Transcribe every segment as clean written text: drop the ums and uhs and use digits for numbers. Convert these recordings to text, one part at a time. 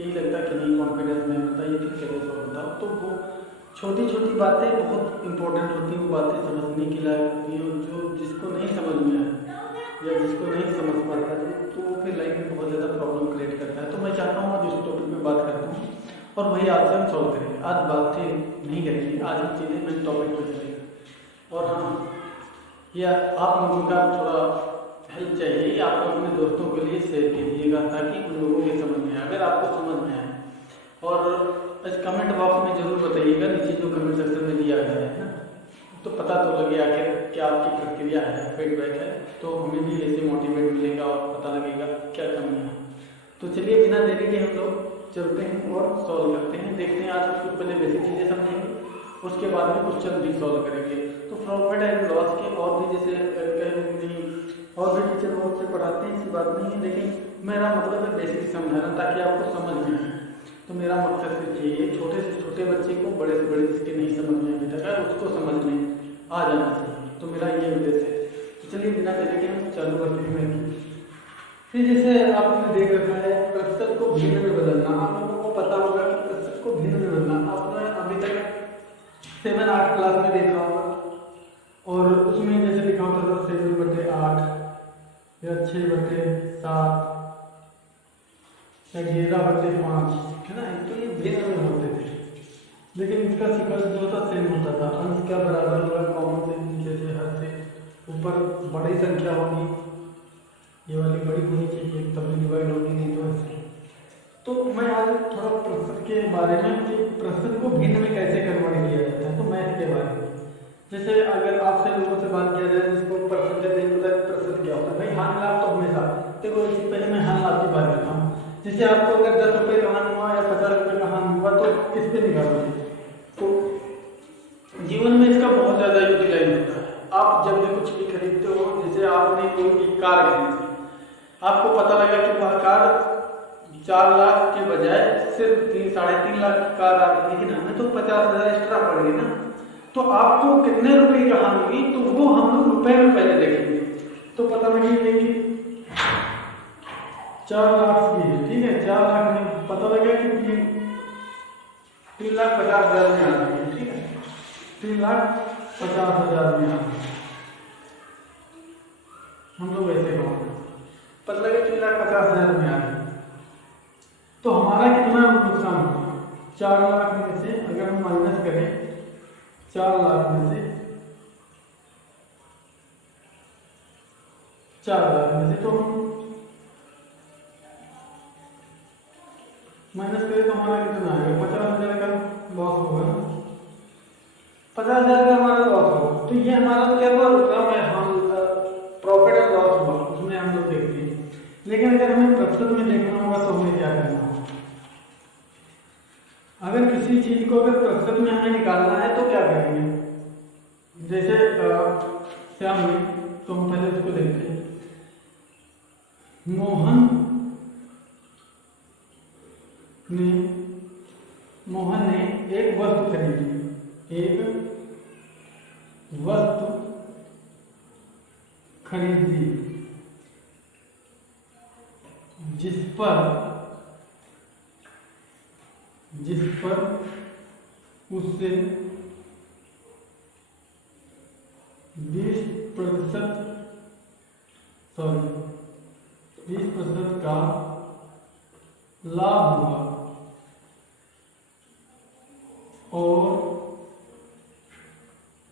यही लगता है कि नहीं कॉन्फिडेंस नहीं होता, ये फिर चलो सॉल्व होता। तो वो छोटी छोटी बातें बहुत इंपॉर्टेंट होती हैं, वो बातें समझने के लायक होती हैं। जो जिसको नहीं समझ में आए या जिसको नहीं समझ पाता है तो वो फिर लाइफ में बहुत ज़्यादा प्रॉब्लम क्रिएट करता है। तो मैं चाहता हूँ आज इस टॉपिक में बात करता हूँ और वही आज से हम सॉल्व करेंगे। आज बातें नहीं करेंगे, आज हम सीधे मेन टॉपिक पर चलेंगे। और हाँ, यह आप लोगों का थोड़ा हेल्प चाहिए, आप अपने दोस्तों के लिए शेयर कीजिएगा ताकि उन लोगों के समझ में आए। अगर आपको समझ में आए और इस कमेंट बॉक्स में जरूर बताइएगा, नीचे जो कमेंट सेक्शन में दिया गया है ना, तो पता तो लगे आखिर क्या आपकी प्रतिक्रिया है, फीडबैक है, तो हमें भी ऐसे मोटिवेट मिलेगा और पता लगेगा क्या कमियाँ हैं। तो चलिए बिना देरी के हम लोग चलते हैं और सॉल्व करते हैं। देखते हैं आज हम कुछ पहले बेसिक चीज़ें समझेंगे, उसके बाद में क्वेश्चन भी सॉल्व करेंगे। तो प्रॉफिट एंड लॉस के और भी जैसे कहीं और भी टीचर बहुत से पढ़ाते हैं, ऐसी बात नहीं है, लेकिन मेरा मतलब है बेसिक समझाना ताकि आपको समझ में आए। तो मेरा मकसद सिर्फ यही है, छोटे से छोटे बच्चे को, बड़े से बड़े जिसके नहीं समझ में अभी तक है उसको समझ में आ जाना चाहिए। तो मेरा ये उद्देश्य है। तो चलिए बिना देरी के हम चालू करते हैं। फिर जैसे आपने देख रखा है प्रतिशत को भिन्न में बदलना, आप लोगों को पता होगा कि प्रतिशत को भिन्न में बदलना आपने अभी तक 7-8 क्लास में देखा होगा। और उसमें जैसे लिखा होता था 7/8 या 6/7 या 11/5 है ना, तो ये भिन्न में होते थे, लेकिन इसका शिकल जो था सेम होता था। अंश क्या बराबर होगा, कॉमन से नीचे से हर से ऊपर बड़ी संख्या होगी, ये वाली बड़ी होनी चाहिए तभी डिवाइड होगी, नहीं तो ऐसे। तो मैं आज थोड़ा प्रतिशत के बारे में कि प्रतिशत को भिन्न में कैसे कन्वर्ट किया जाता है, तो मैथ के बारे में। जैसे अगर आपसे लोगों से बात किया जाए जिसको परसेंटेज नहीं पता प्रतिशत क्या होता है, भाई हान लाभ तो हमेशा देखो। इससे पहले मैं हान लाभ की बात करता हूँ। जैसे आपको अगर 10 रुपये का हान हुआ या 50 रुपये का हान हुआ तो किस पे निकालोगे? तो जीवन में इसका बहुत ज्यादा यूटिलाइज होता है। आप जब भी कुछ भी खरीदते हो, जैसे आपने कोई भी कार खरीदी, आपको पता लगा कि वह कार 4 लाख के बजाय सिर्फ 3-3.5 लाख की कार आ गई, लेकिन हमें तो 50,000 एक्स्ट्रा पड़ गई ना। तो आपको कितने रुपए की हानि हुई, तो वो हम लोग रुपए में पहले देखेंगे। तो पता लगेगा कि 4 लाख की है, ठीक है, 4 लाख में पता लगा कि 3,50,000 में आ गई, ठीक है, 3,50,000 में आ गई। हम लोग ऐसे कहोगे पता लगा 3,50,000 में आ गई, तो हमारा कितना नुकसान होगा? 4 लाख में से अगर हम माइनस करें 4 लाख में से 4 लाख में से तो माइनस करें तो हमारा कितना आएगा? 50,000 का लॉस होगा, 50,000 का हमारा लॉस होगा। तो ये हमारा क्या हुआ? हम प्रॉफिट एंड लॉस हुआ, उसमें हम लोग देखते हैं। लेकिन अगर हमें प्रतिशत में देखना होगा तो हमें क्या करना होगा? अगर किसी चीज को अगर प्रतिशत में हमें निकालना है तो क्या करेंगे? जैसे श्याम ने, तो हम पहले उसको देखते हैं। मोहन ने एक वस्तु खरीदी, एक वस्तु खरीदी जिस पर उससे 20% का लाभ हुआ और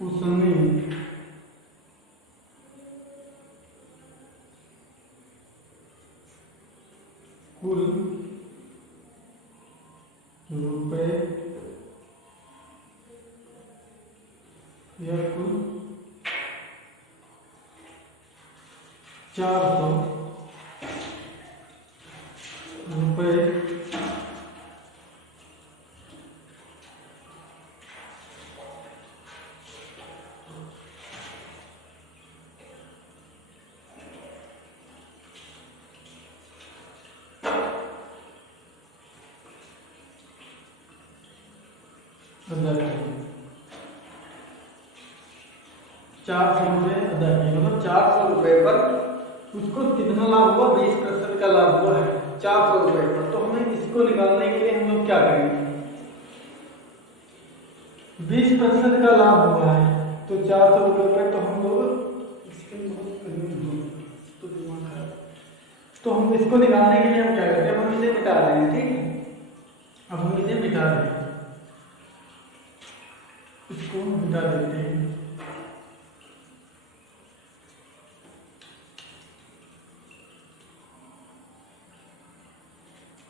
उसने कुल रुपए या कुल 400 रुपए अदा किए, 400 रुपए अदा किए, मतलब 400 रुपए पर उसको कितना लाभ हुआ? 20% का लाभ हुआ है 400 रुपए पर। तो हमें इस इसको निकालने के लिए हम लोग क्या करेंगे, 20% का लाभ हुआ है तो 400 रुपये, तो हम लोग तो हम इसको निकालने के लिए हम क्या करते हैं, हम इसे मिटा रहे हैं, ठीक है। अब हम इसे मिटा रहे हैं, इसको मिटा देते हैं।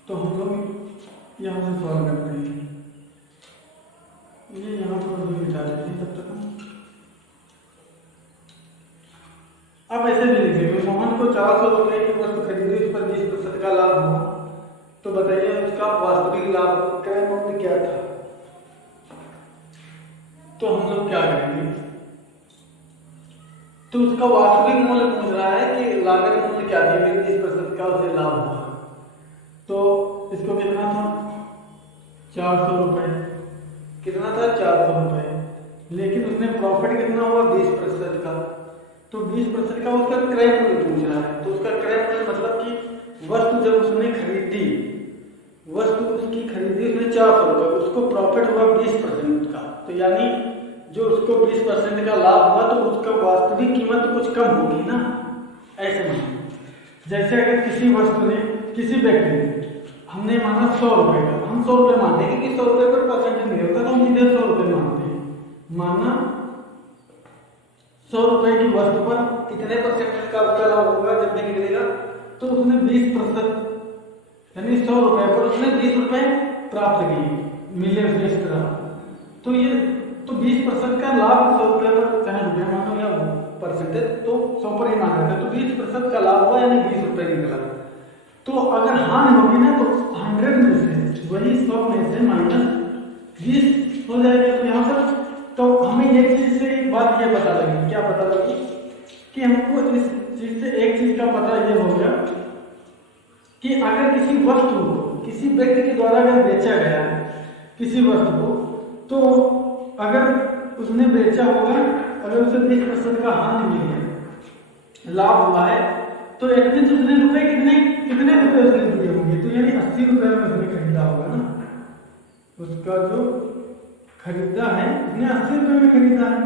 तो हम लोग यहाँ से सॉल्व करते हैं, ये यहाँ पर भी मिटा देते हैं तब तक हम। अब ऐसे भी लिखेंगे, मोहन को 400 रुपये की वस्तु खरीदी, इस पर 20% का लाभ हुआ, तो बताइए उसका वास्तविक लाभ क्रय मूल्य क्या था। तो हम लोग क्या करेंगे, तो उसका वास्तविक मूल्य पूछ रहा है कि लागत मूल्य क्या थी, 20% का उसे लाभ हुआ, तो इसको कितना था 400 रुपये, कितना था 400 रुपये, लेकिन उसने प्रॉफिट कितना हुआ 20% का, तो 20% का उसका क्रय मूल्य पूछ रहा है। तो उसका क्रय मूल्य मतलब कि वस्तु जब उसने खरीदी, वस्तु उसकी खरीदी उसने 400 रुपये, उसको प्रॉफिट हुआ 20% का, तो यानी जो उसको 20% का लाभ हुआ तो उसका वास्तविक कीमत तो कुछ कम होगी ना, ऐसे नहीं। जैसे अगर किसी वस्तु ने, किसी व्यक्ति ने हमने माना 100 रुपये का, हम 100 रुपये मानते हैं क्योंकि 100 रुपये पर परसेंटेज नहीं होता, तो हम सीधे 100 रुपये मानते हैं। माना 100 रुपये की वस्तु पर कितने परसेंटेज का उसका लाभ होगा जब भी निकलेगा, तो उसने 20%, यानी 100 रुपये पर उसने 20 रुपये प्राप्त किए, मिले उसने इस तरह। तो ये तो 20% का लाभ 100 रुपये पर, चाहे रुपये मानो या परसेंटेज, तो 100 पर ही माना जाता है, तो 20% का लाभ हुआ यानी 20 रुपये निकला। तो अगर हानि होगी ना तो 100 में से वही 100 में से -20 हो जाएगा। तो यहाँ पर तो हमें एक चीज से एक बात ये पता लगी, क्या पता लगी कि हमको इस चीज से एक चीज का पता ये हो गया कि अगर किसी वस्तु को किसी व्यक्ति के द्वारा अगर बेचा गया है किसी वस्तु को, तो अगर उसने बेचा होगा, अगर उसे 20% का हानि मिली है, लाभ हुआ है, तो एक दिन उसने रुपए कितने रुपए उसने दिए होंगे, तो यानी 80 रुपए में उसने खरीदा होगा ना, उसका जो खरीदा है उसने 80 रुपए में खरीदा है।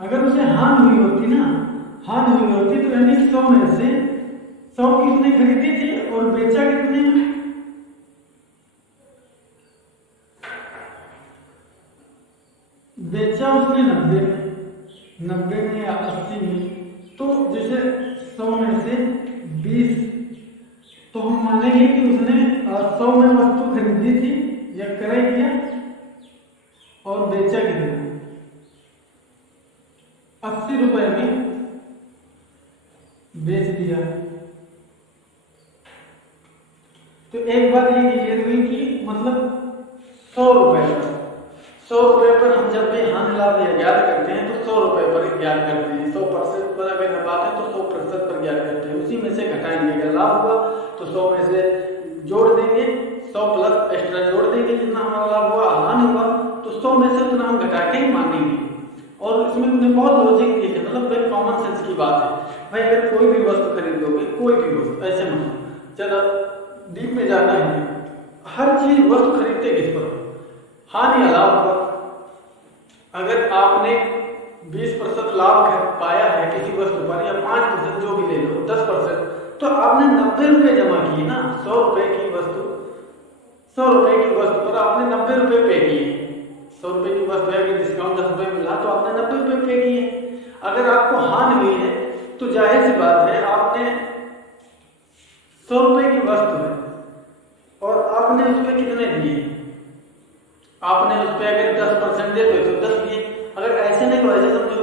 अगर उसे हानि हुई होती ना, हानि हुई होती तो यानी 100 में से 100 की उसने खरीदी थी और बेचा कितने में, बेचा उसने 90 में या 80 में, तो जैसे 100 में से 20, तो हम मानेंगे कि उसने 100 में वस्तु खरीदी थी या क्रय किया और बेचा कितना 80 रुपए में बेच दिया। तो एक बात ये क्लियर हुई कि मतलब 100 रुपए पर हम जब भी हानि लाभ ज्ञात करते हैं तो 100 रुपए पर ज्ञात करते हैं, 100% पर अगर बात है तो 100% पर ज्ञात करते हैं, उसी में से घटाएंगे। अगर लाभ हुआ तो 100 में से जोड़ देंगे, 100 प्लस एक्स्ट्रा जोड़ देंगे जितना हमारा लाभ हुआ, हानि हुआ तो 100 में से उतना हम घटा के ही मानेंगे। और इसमें बहुत लॉजिक है, मतलब एक कॉमन सेंस की बात है। भाई अगर कोई भी वस्तु खरीदोगे, कोई भी वस्तु, ऐसे मानो चलो डीप में जाना है, हर चीज वस्तु खरीदते किस पर, हानि या लाभ पर। अगर आपने 20% लाभ पाया है किसी वस्तु पर या 5% जो भी ले लो 10%, तो आपने 90 रुपए जमा किए ना, 100 रुपए की वस्तु, 100 रुपए की वस्तु पर आपने 90 रुपए पे किए। 100 रुपए की वस्तु है, डिस्काउंट 10 रुपए मिला तो आपने 90 रुपए पे किए। अगर आपको हानि हुई है तो जाहिर सी बात है आपने 100 रुपए की वस्तु है और आपने उस पर कितने दिए, आपने उस पर अगर 10% दे तो 10 दिए। अगर ऐसे नहीं तो ऐसे समझो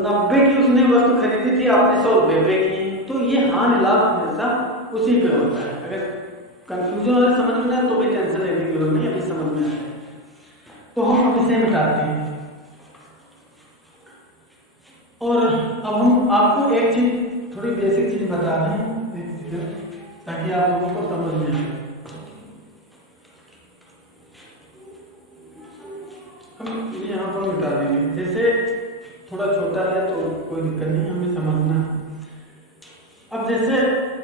90 की उसने वस्तु खरीदी थी, आपने 100 रुपए पे किए, तो ये हानि लाभ हमेशा उसी पे होता है। अगर कंफ्यूजन वाले समझ में ना तो भी टेंशन लेने की जरूरत नहीं, अभी समझ में आए तो हम अब इसे मिटाते हैं। और अब हम आपको एक चीज, थोड़ी बेसिक चीज बता रहे हैं ताकि आप लोगों को समझ में आए। हम यहाँ पर मिटा देंगे, जैसे थोड़ा छोटा है तो कोई दिक्कत नहीं, हमें समझना। अब जैसे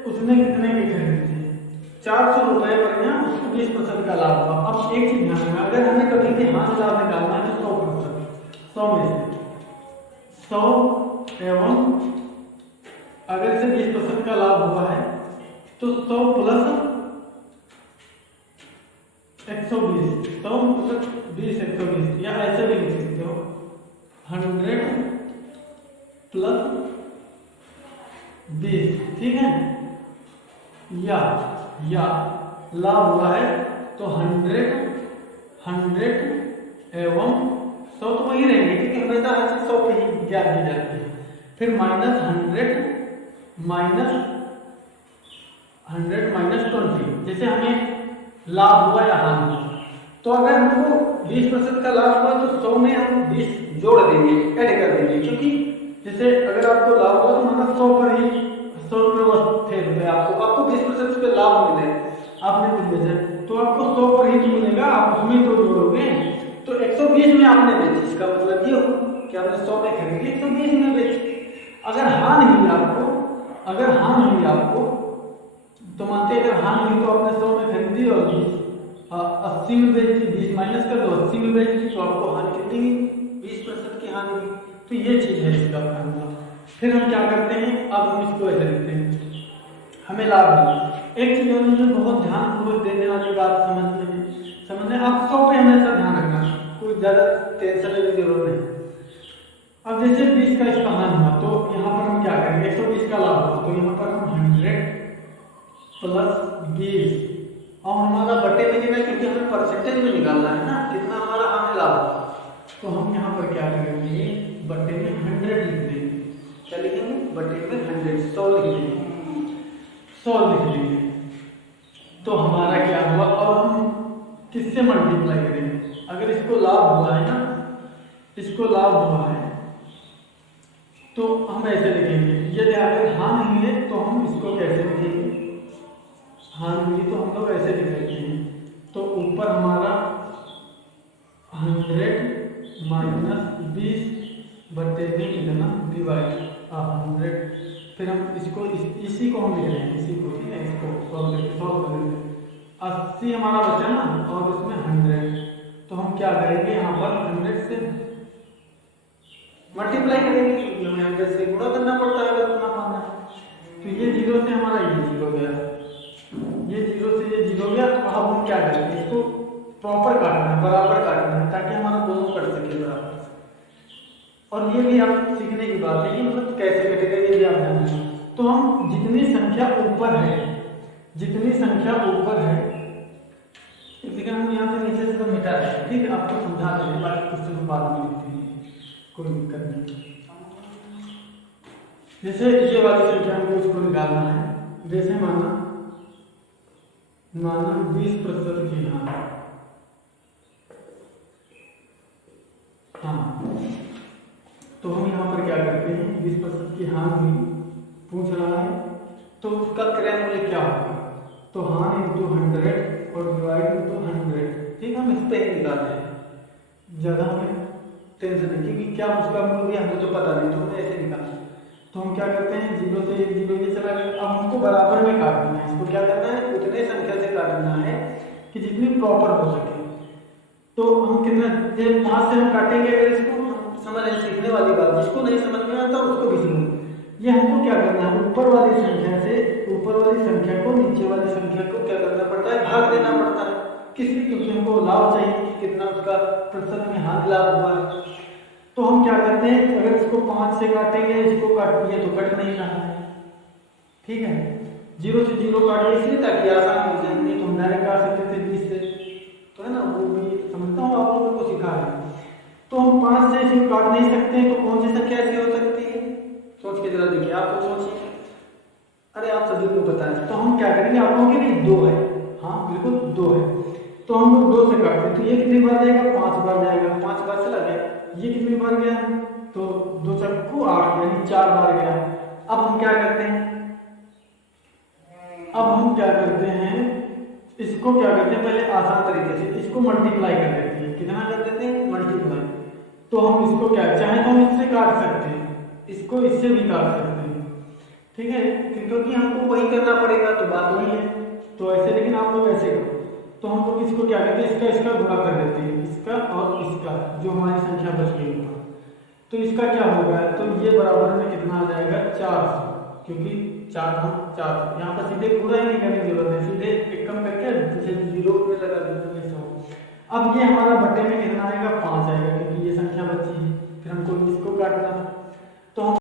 उसने कितने की खरीदी थी, 400 रुपए पर, यहाँ उसको 20% का लाभ हुआ। अब एक चीज ध्यान रखना, अगर हमें कभी भी हाथ लाभ निकालना है तो 100%, 100 में से 100 एवं अगर इसे 20% का लाभ हुआ है तो 100 प्लस 120, 100 मतलब 20 120, या ऐसे भी लिख सकते हो 100 प्लस 20, ठीक है। या लाभ हुआ है तो 100 एवं 100 तो वही रहेंगे क्योंकि हमेशा हर चीज 100 पे ही ज्ञात की जाती है। फिर -100 माइनस 20, जैसे हमें लाभ हुआ या हानि हुआ, तो अगर हमको 20% का लाभ हुआ तो 100 में हम 20 जोड़ देंगे, ऐड कर देंगे, क्योंकि जैसे अगर आपको लाभ हुआ तो मतलब 100 पर ही 100 रुपये आपको 20% पे लाभ मिले, आपने कुछ बेचा तो आपको 100 पर ही मिलेगा, आप उसमें तो जोड़ोगे तो 120 में आपने बेची, इसका मतलब ये हो कि आपने 100 में खरीदी 120 में बेची। अगर हानि हुई आपको तो मानते हैं अगर हानि हुई तो आपने 100 में खरीदी और 80 में बेच दी, 20 माइनस कर दो 80 में बेच दी, तो आपको हानि कितनी हुई, 20% की हानि हुई। तो ये चीज है इसका फार्मूला। फिर हम क्या करते हैं, अब हम इसको ऐसे लिखते हैं, हमें लाभ मिला। एक चीज मुझे बहुत ध्यानपूर्वक देने वाली बात समझने आप 100 पे हमेशा ध्यान रखना, कोई ज्यादा टेंशन लेने की जरूरत नहीं। अब जैसे 20 का इसका हानि हुआ तो यहाँ पर हम क्या करेंगे, 120 का लाभ हुआ तो यहाँ पर हम 100 प्लस 20 और हमारा बटे में निकाल, क्योंकि हमें परसेंटेज में निकालना है ना कितना हमारा हानि लाभ, तो हम यहाँ पर क्या करेंगे, बटे में 100 लिख देंगे। क्या लिखेंगे, बटे में 100, 100 लिख देंगे, 100 लिख देंगे। तो हमारा क्या हुआ, और हम किससे मल्टीप्लाई करेंगे, अगर इसको लाभ हुआ है ना, इसको लाभ हुआ है तो हम ऐसे लिखेंगे, यदि अगर हानि हुई है तो हम इसको कैसे लिखेंगे, हानि हुई तो हम लोग ऐसे लिखेंगे, तो ऊपर हमारा 100 माइनस 20 बटे में कितना डिवाइड 100, फिर हम इसको इसी को हम लिख रहे हैं, इसी को, ठीक है, इसको सॉल्व कर देंगे। 80 हमारा बचा ना और इसमें 100, तो हम क्या करेंगे, यहाँ पर 100 से मल्टीप्लाई करेंगे, क्योंकि हमें 100 से गुणा करना पड़ता है अगर उतना पाना है। तो ये 0 से हमारा ये 0 गया, ये 0 से ये 0 गया। तो अब हम क्या करेंगे, इसको प्रॉपर काटना है, बराबर काटना है, ताकि हमारा दोनों कट सके बराबर। और ये भी आप सीखने की बात है कि मतलब कैसे कटेगा ये भी आप जानना। तो हम जितनी संख्या ऊपर है, हम यहाँ से नीचे से तो मिटा दें, ठीक है, आपको समझा देंगे, बाकी क्वेश्चन बाद में लिखते हैं, कोई दिक्कत नहीं। जैसे ये वाली संख्या हमको इसको निकालना है, जैसे माना 20% की हाँ, तो हम यहाँ पर क्या करते हैं, 20% की हानि हुई पूछ रहा है तो उसका क्रय मूल्य क्या होगा, तो हानि इंटू 100 और डिवाइड इंटू 100, ठीक, हम इस पे ही निकालते हैं, ज़्यादा हमें टेंशन नहीं, क्योंकि क्या उसका मूल्य हमें तो पता नहीं, तो हमें ऐसे निकालना है। तो हम क्या करते हैं, 0 से 0 ये चला गया। अब हमको बराबर में काटना है, इसको क्या करना है, उतने संख्या से काटना है कि जितनी प्रॉपर हो सके। तो हम कितना 5 से हम काटेंगे, अगर इसको समझ सीखने वाली बात, जिसको नहीं समझ में आता उसको भी समझ। ये हमको क्या करना है, ऊपर वाली संख्या को नीचे वाली संख्या को क्या करना पड़ता है, भाग देना पड़ता है। किस लिए, क्योंकि हमको लाभ चाहिए कि कितना उसका प्रतिशत में हानि लाभ हुआ है। तो हम क्या करते हैं, अगर इसको 5 से काटेंगे, इसको काटिए तो कट नहीं रहा है, ठीक है, 0 से 0 काटिए इसलिए ताकि आसान हो जाए, नहीं तो हम डायरेक्ट काट सकते थे 20 से, तो है ना, वो भी समझता हूँ आप लोगों को सिखा है। तो हम 5 से इसको काट नहीं सकते, तो कौन सी संख्या ऐसी हो सकती है, सोच के जरा देखिए, आप लोग सोचिए, अरे आप सभी को पता है। तो हम क्या करेंगे, आप लोगों के लिए 2 है, हाँ बिल्कुल 2 है, तो हम लोग 2 से काटते हैं, तो ये कितनी बार जाएगा, 5 बार जाएगा, 5 बार चला गया, ये कितनी बार गया, तो 2 चक्कू 8 यानी 4 बार गया। अब हम क्या करते हैं, इसको क्या करते हैं, पहले आसान तरीके से इसको मल्टीप्लाई कर देते हैं, कितना कर देते हैं, मल्टीप्लाई। तो हम इसको क्या, चाहे तो हम इससे काट सकते हैं, इसको इससे भी काट सकते हैं, ठीक है, क्योंकि हमको वही करना पड़ेगा, तो बात वही है। तो ऐसे, लेकिन आप लोग ऐसे करो, तो हम लोग इसको क्या कहते हैं, इसका गुणा कर देते हैं, इसका और इसका, जो हमारी संख्या बच गई था। तो इसका क्या होगा, तो ये बराबर में कितना आ जाएगा 400, क्योंकि 4 हम 400, यहाँ पर सीधे पूरा ही नहीं करने की जरूरत है, सीधे एक कम करके पीछे 0 पे लगा देते हैं 100। अब ये हमारा बटे में कितना आएगा 5 आएगा, क्योंकि ये संख्या बची है, फिर हमको इसको काटना था। तो हम